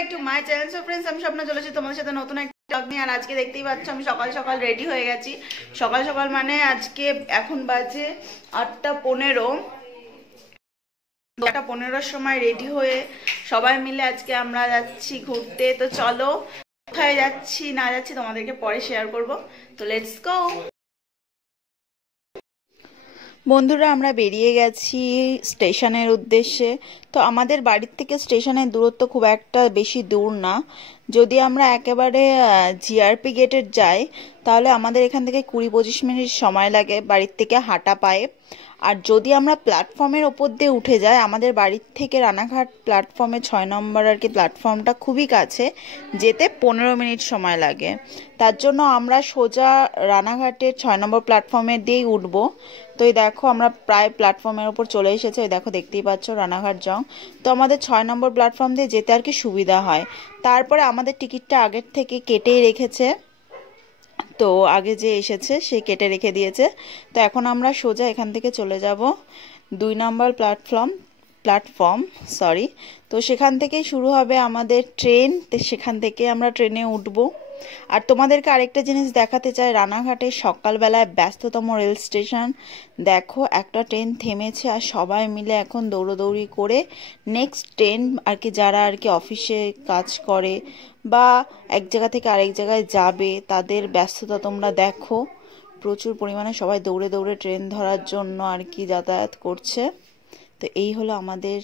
Back to my channel. So friends, আমি স্বপ্ন চলেছি তোমাদের সাথে নতুন একটা ব্লগ নিয়ে। আর আজকে দেখতেই পাচ্ছ আমি সকাল সকাল রেডি হয়ে গেছি। সকাল সকাল মানে আজকে এখন বাজে 8:15। 8:15 সময় রেডি হয়ে সবাই মিলে আজকে আমরা যাচ্ছি ঘুরতে। তো চলো, কোথায় যাচ্ছি না যাচ্ছি তোমাদেরকে পরে শেয়ার করব। তো লেটস গো। বন্ধুরা, আমরা বেরিয়ে গেছি স্টেশনের উদ্দেশ্যে। তো আমাদের বাড়ির থেকে স্টেশনের দূরত্ব খুব একটা বেশি দূর না। যদি আমরা একেবারে জিআরপি গেটে যাই তাহলে আমাদের এখান থেকে 20-25 মিনিট সময় লাগে বাড়ির থেকে হাঁটা পায়ে। আর যদি আমরা প্ল্যাটফর্মের ওপর দিয়ে উঠে যাই, আমাদের বাড়ির থেকে রানাঘাট প্ল্যাটফর্মে 6 নম্বর আর কি প্ল্যাটফর্মটা খুবই কাছে, যেতে 15 মিনিট সময় লাগে। তার জন্য আমরা সোজা রানাঘাটের 6 নম্বর প্ল্যাটফর্মের দিয়েই উঠবো। তো এই দেখো আমরা প্রায় প্ল্যাটফর্মের ওপর চলে এসেছে। ওই দেখো, দেখতেই পাচ্ছ রানাঘাট জং। তো আমাদের 6 নম্বর প্ল্যাটফর্ম দিয়ে যেতে আর কি সুবিধা হয়। তারপরে আমাদের টিকিটটা আগের থেকে কেটেই রেখেছে, তো আগে যে এসেছে সে কেটে রেখে দিয়েছে। তো এখন আমরা সোজা এখান থেকে চলে যাব 2 নম্বর প্ল্যাটফর্ম। তো সেখান থেকেই শুরু হবে আমাদের ট্রেন। তো সেখান থেকে আমরা ট্রেনে উঠবো। আর তোমাদেরকে আরেকটা জিনিস দেখাতে চাই, রানাঘাটের সকালবেলায় ব্যস্ততম রেল স্টেশন। দেখো, একটা ট্রেন থেমেছে আর সবাই মিলে এখন দৌড়োদৌড়ি করে নেক্সট ট্রেন আর কি, যারা আর কি অফিসে কাজ করে বা এক জায়গা থেকে আরেক জায়গায় যাবে তাদের ব্যস্ততা তোমরা দেখো। প্রচুর পরিমাণে সবাই দৌড়ে দৌড়ে ট্রেন ধরার জন্য আর কি যাতায়াত করছে। তো এই হলো আমাদের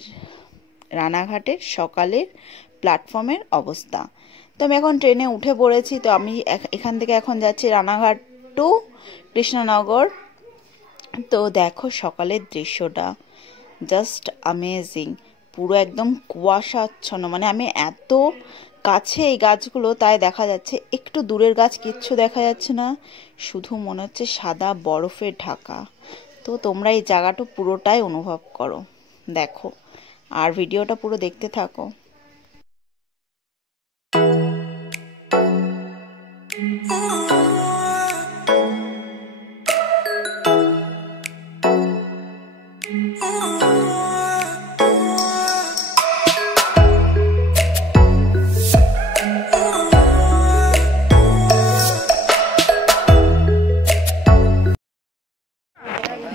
রানাঘাটের সকালের প্ল্যাটফর্মের অবস্থা। তো আমি এখন ট্রেনে উঠে পড়েছি। তো আমি এখান থেকে এখন যাচ্ছি রানাঘাট টু কৃষ্ণনগর। তো দেখো সকালের দৃশ্যটা জাস্ট অ্যামেজিং, পুরো একদম কুয়াশাচ্ছন্ন। মানে আমি এত কাছে এই গাছগুলো তাই দেখা যাচ্ছে, একটু দূরের গাছ কিচ্ছু দেখা যাচ্ছে না, শুধু মনে হচ্ছে সাদা বরফে ঢাকা। তো তোমরা এই জায়গাটা পুরোটাই অনুভব করো, দেখো আর ভিডিওটা পুরো দেখতে থাকো।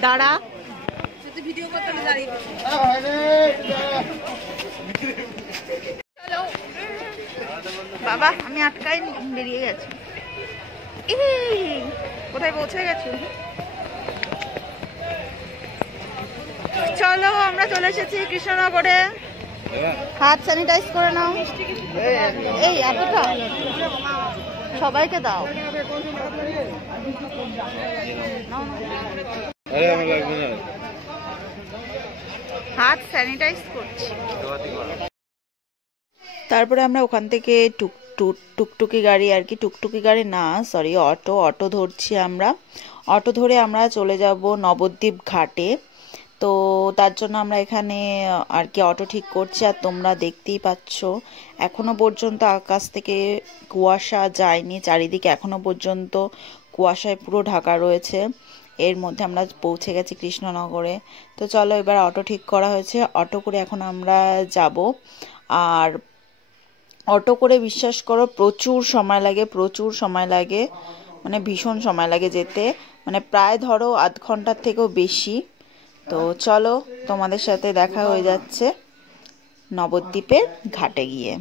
দাঁড়া, ভিডিও করতে দাঁড়িয়ে বাবা, আমি আটকাই বেরিয়ে গেছি। কোথায় পৌঁছে গেছি? চলো, আমরা চলে এসেছি কৃষ্ণনগরে। হাত স্যানিটাইজ করে নাও। এই এতটা সবাইকে দাও। হাত স্যানিটাইজ করছি। তারপরে আমরা ওখান থেকে টুকটুকি গাড়ি আর কি, টুকটুকি গাড়ি না সরি অটো ধরছি আমরা। অটো ধরে আমরা চলে যাব নবদ্বীপ ঘাটে। তো তার জন্য আমরা এখানে আর কি অটো ঠিক করছি। আর তোমরা দেখতেই পাচ্ছ এখনো পর্যন্ত আকাশ থেকে কুয়াশা যায়নি, চারিদিকে এখনো পর্যন্ত কুয়াশায় পুরো ঢাকা রয়েছে। এর মধ্যে আমরা পৌঁছে গেছি কৃষ্ণনগরে। তো চলো, এবার অটো ঠিক করা হয়েছে, অটো করে এখন আমরা যাব। আর অটো করে বিশ্বাস করো প্রচুর সময় লাগে, মানে ভীষণ সময় লাগে যেতে, মানে প্রায় ধরো আধ ঘন্টার থেকেও বেশি। তো চলো, তোমাদের সাথে দেখা হয়ে যাচ্ছে নবদ্বীপের ঘাটে গিয়ে।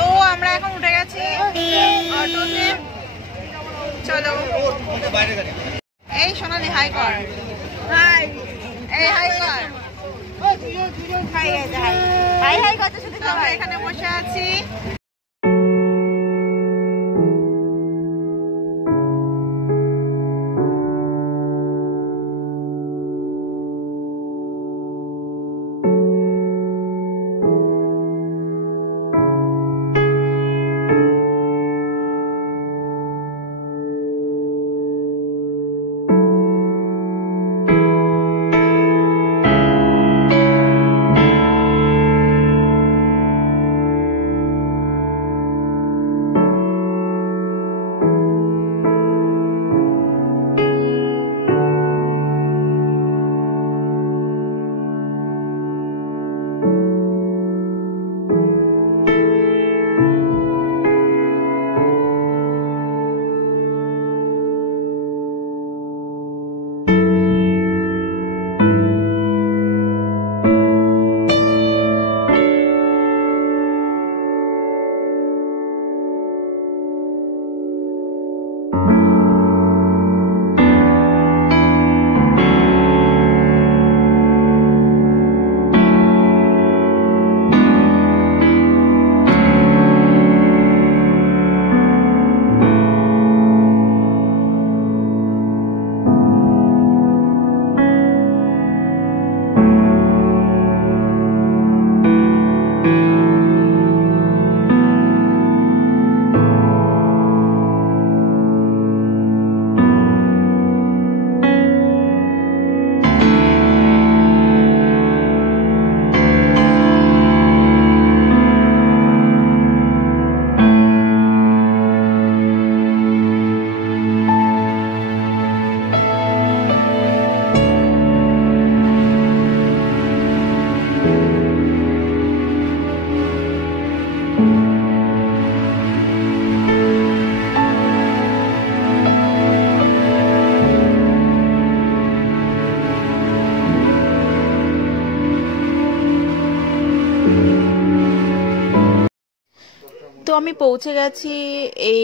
তো আমরা এখন উঠে গেছি অটোতে। চলো এই সোনালি হাই কর হাই এই হাই কর হাই হাই হাই কত শুধু সবাই এখানে বসে আছি তো আমি পৌঁছে গেছি এই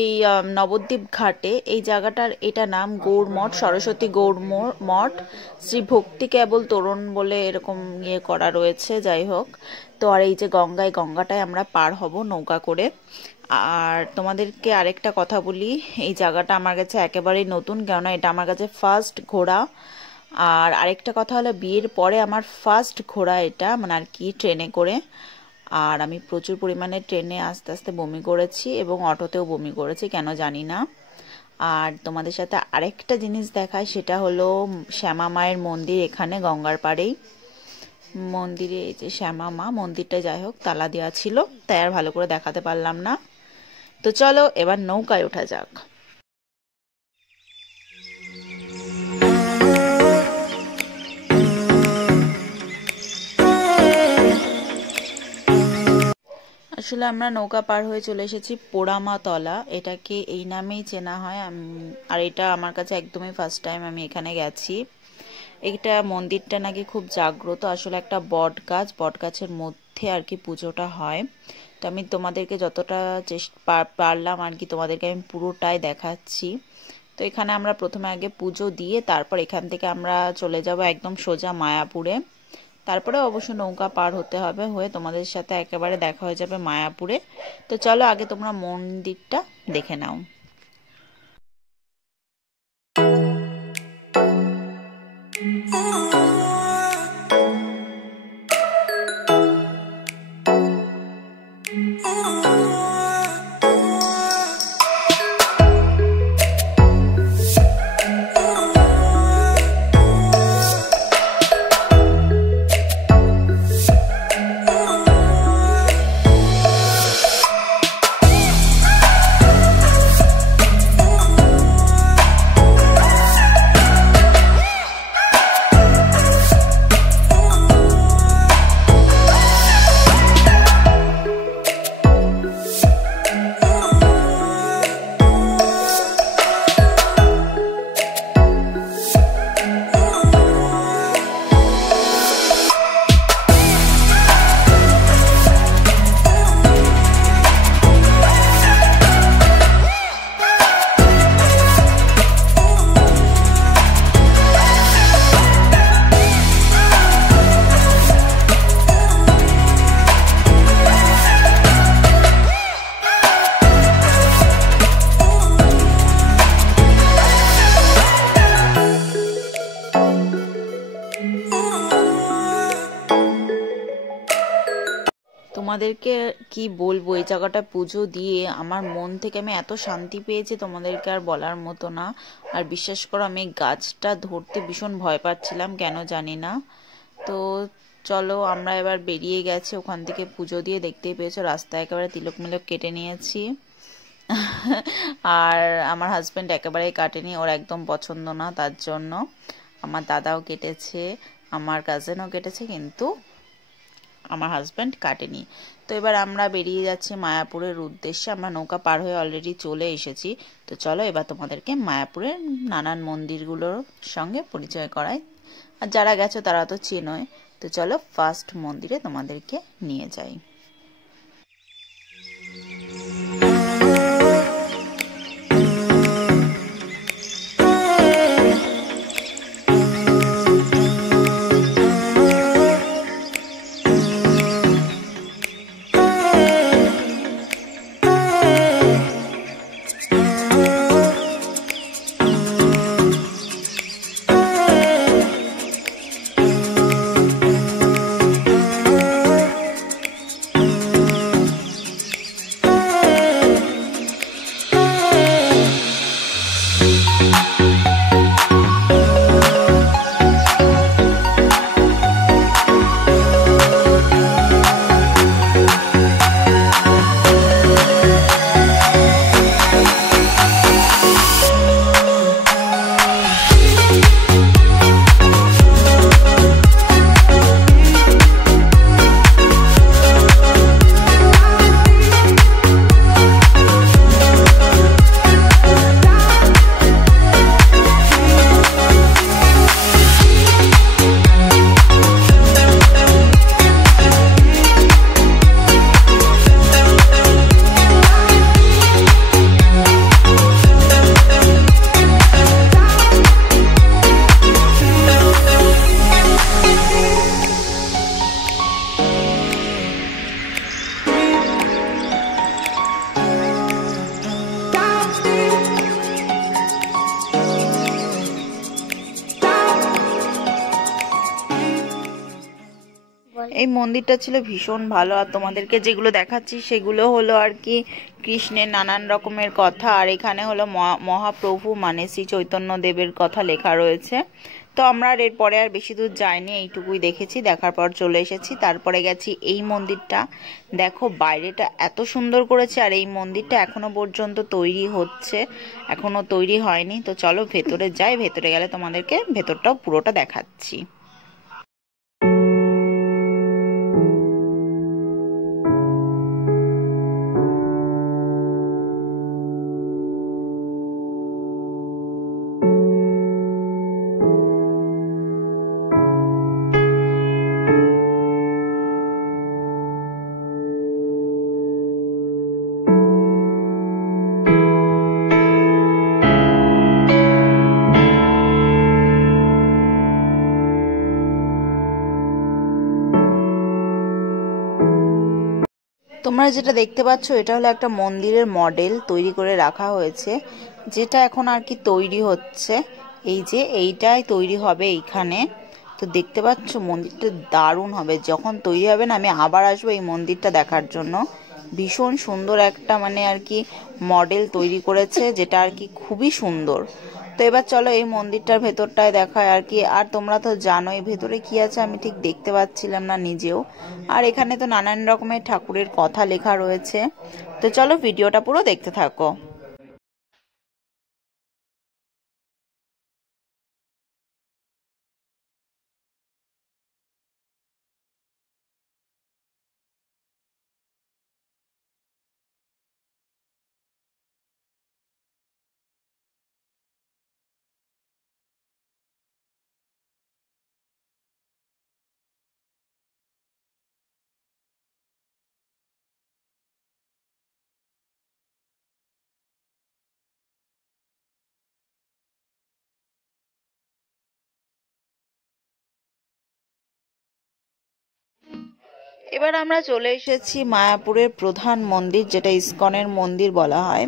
নবদ্বীপ ঘাটে এই জায়গাটার এটা নাম গৌড়মঠ সরস্বতী গৌড়মঠ শ্রী ভক্তি কেবল তরুণ বলে এরকম ইয়ে করা রয়েছে যাই হোক তো আর এই যে গঙ্গাটায় আমরা পার হব নৌকা করে আর তোমাদেরকে আরেকটা কথা বলি এই জায়গাটা আমার কাছে একেবারেই নতুন কেননা এটা আমার কাছে ফার্স্ট ঘোরা আর আরেকটা কথা হলো বিয়ের পরে আমার ফার্স্ট ঘোরা এটা মানে আর কি ট্রেনে করে আর আমি প্রচুর পরিমাণে ট্রেনে আস্তে আস্তে বমি করেছি এবং অটোতেও বমি করেছি কেন জানি না আর তোমাদের সাথে আরেকটা জিনিস দেখায় সেটা হলো শ্যামা মায়ের মন্দির এখানে গঙ্গার পাড়েই মন্দিরে এই যে শ্যামা মা মন্দিরটা যাই হোক তালা দেওয়া ছিল তাই আর ভালো করে দেখাতে পারলাম না তো চলো এবার নৌকায় ওঠা যাক আসলে আমরা নৌকা পার হয়ে চলে এসেছি পোড়ামাতলা এটাকে এই নামেই চেনা হয় আর এটা আমার কাছে একদমই ফার্স্ট টাইম আমি এখানে গেছি এটা মন্দিরটা নাকি খুব জাগ্রত আসলে একটা বট গাছের মধ্যে আর কি পুজোটা হয় তো আমি তোমাদেরকে যতটা পারলাম আর কি তোমাদেরকে আমি পুরোটাই দেখাচ্ছি তো এখানে আমরা প্রথমে আগে পুজো দিয়ে তারপর এখান থেকে আমরা চলে যাব একদম সোজা মায়াপুরে তারপরে অবশ্য নৌকা পার হতে হবে হয়ে তোমাদের সাথে একেবারে দেখা হয়ে যাবে মায়াপুরে তো চলো আগে তোমরা মন্দিরটা দেখে নাও তোমাদেরকে কি বলবো, এই জায়গাটা পুজো দিয়ে আমার মন থেকে আমি এত শান্তি পেয়েছি তোমাদেরকে আর বলার মতো না। আর বিশ্বাস করো আমি গাছটা ধরতে ভীষণ ভয় পাচ্ছিলাম, কেন জানি না। তো চলো আমরা এবার বেরিয়ে গেছি ওখান থেকে পুজো দিয়ে। দেখতেই পেয়েছো রাস্তায় একেবারে তিলক মিলক কেটে নিয়েছি। আর আমার হাজবেন্ড একেবারেই কাটেনি, ওর একদম পছন্দ না, তার জন্য। আমার দাদাও কেটেছে, আমার কাজিনও কেটেছে, কিন্তু আমার হাজব্যান্ড কাটেনি। তো এবার আমরা বেরিয়ে যাচ্ছি মায়াপুরের উদ্দেশ্যে। আমরা নৌকা পার হয়ে অলরেডি চলে এসেছি। তো চলো এবার তোমাদেরকে মায়াপুরের নানান মন্দিরগুলোর সঙ্গে পরিচয় করাই। আর যারা গেছো তারা তো চেনোই। তো চলো ফার্স্ট মন্দিরে তোমাদেরকে নিয়ে যাই। এই মন্দিরটা ছিল ভীষণ ভালো। আর তোমাদেরকে যেগুলো দেখাচ্ছি সেগুলো হলো আর কি কৃষ্ণের নানান রকমের কথা। আর এখানে হলো মহাপ্রভু মানে শ্রী চৈতন্য দেবের কথা লেখা রয়েছে। তো আমরা আর এরপরে আর বেশি দূর যাইনি, এইটুকুই দেখেছি। দেখার পর চলে এসেছি। তারপরে গেছি এই মন্দিরটা। দেখো বাইরেটা এত সুন্দর করেছে, আর এই মন্দিরটা এখনো পর্যন্ত তৈরি হচ্ছে, এখনো তৈরি হয়নি। তো চলো ভেতরে যাই, ভেতরে গেলে তোমাদেরকে ভেতরটাও পুরোটা দেখাচ্ছি। তোমরা যেটা দেখতে পাচ্ছ এটা হলো একটা মন্দিরের মডেল তৈরি করে রাখা হয়েছে, যেটা এখন আর কি তৈরি হচ্ছে। এই যে এইটাই তৈরি হবে এইখানে। তো দেখতে পাচ্ছ মন্দিরটা দারুণ হবে। যখন তৈরি হবে না আমি আবার আসবো এই মন্দিরটা দেখার জন্য। ভীষণ সুন্দর একটা মানে আর কি মডেল তৈরি করেছে, যেটা আর কি খুবই সুন্দর। তো এবার চলো এই মন্দিরটার ভেতরটায় দেখায় আর কি। আর তোমরা তো জানোই ভেতরে কি আছে আমি ঠিক দেখতে পাচ্ছিলাম না নিজেও। আর এখানে তো নানান রকমের ঠাকুরের কথা লেখা রয়েছে। তো চলো ভিডিওটা পুরো দেখতে থাকো। এবার আমরা চলে এসেছি মায়াপুরের প্রধান মন্দির, যেটা ইস্কনের মন্দির বলা হয়।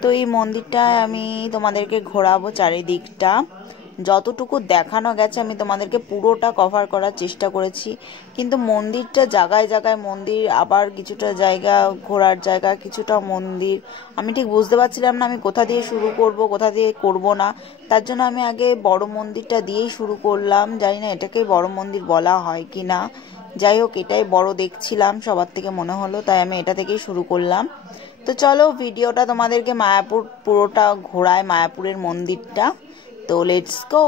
তো এই মন্দিরটায় আমি তোমাদেরকে ঘোরাবো চারিদিকটা। যতটুকু দেখানো গেছে আমি তোমাদেরকে পুরোটা কভার করার চেষ্টা করেছি। কিন্তু মন্দিরটা জায়গায় জায়গায় মন্দির, আবার কিছুটা জায়গা ঘোরার জায়গা, কিছুটা মন্দির। আমি ঠিক বুঝতে পারছিলাম না আমি কোথা দিয়ে শুরু করব কোথা দিয়ে করব না। তার জন্য আমি আগে বড় মন্দিরটা দিয়েই শুরু করলাম। জানি না এটাকে বড় মন্দির বলা হয় কি না, যাই হোক এটাই বড় দেখছিলাম সবার থেকে মনে হলো, তাই আমি এটা থেকেই শুরু করলাম। তো চলো ভিডিওটা তোমাদেরকে মায়াপুর পুরোটা ঘোরায়, মায়াপুরের মন্দিরটা। তো লেটস গো।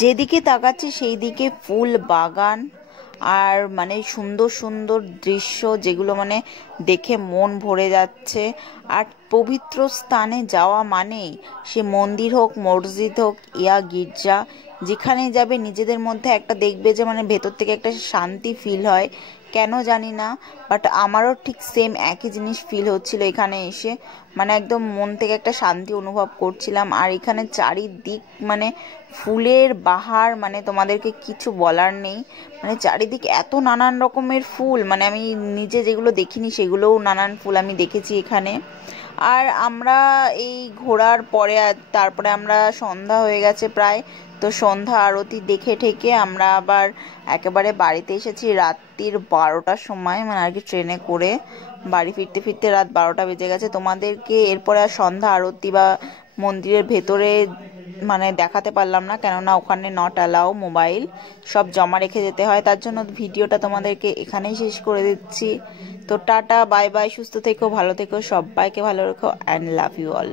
যেদিকে তাকাচ্ছি সেই দিকে ফুল বাগান আর মানে সুন্দর সুন্দর দৃশ্য, যেগুলো মানে দেখে মন ভরে যাচ্ছে। আর পবিত্র স্থানে যাওয়া মানেই সে মন্দির হোক, মসজিদ হোক, ইয়া গির্জা, যেখানে যাবে নিজেদের মধ্যে একটা দেখবে যে মানে ভেতর থেকে একটা শান্তি ফিল হয়। কেন জানি না, বাট আমারও ঠিক সেম একই জিনিস ফিল হচ্ছিল এখানে এসে। মানে একদম মন থেকে একটা শান্তি অনুভব করছিলাম। আর এখানে চারিদিক মানে ফুলের বাহার, মানে তোমাদেরকে কিছু বলার নেই। মানে চারিদিক এত নানান রকমের ফুল, মানে আমি নিজে যেগুলো দেখিনি সেগুলোও নানান ফুল আমি দেখেছি এখানে। আর আমরা এই ঘোরার পরে তারপরে আমরা সন্ধ্যা হয়ে গেছে প্রায়, তো সন্ধ্যা আরতি দেখে ঠেকে আমরা আবার একেবারে বাড়িতে এসেছি রাত্রির 12টার সময়, মানে আর কি ট্রেনে করে বাড়ি ফিরতে ফিরতে রাত 12টা বেজে গেছে। তোমাদেরকে এরপরে আর সন্ধ্যা আরতি বা মন্দিরের ভেতরে মানে দেখাতে পারলাম না, কেননা ওখানে নট অ্যালাউ, মোবাইল সব জমা রেখে যেতে হয়। তার জন্য ভিডিওটা তোমাদেরকে এখানেই শেষ করে দিচ্ছি। তো টাটা, বাই বাই, সুস্থ থেকো, ভালো থেকো, সবাইকে ভালো রেখো, অ্যান্ড লাভ ইউ অল।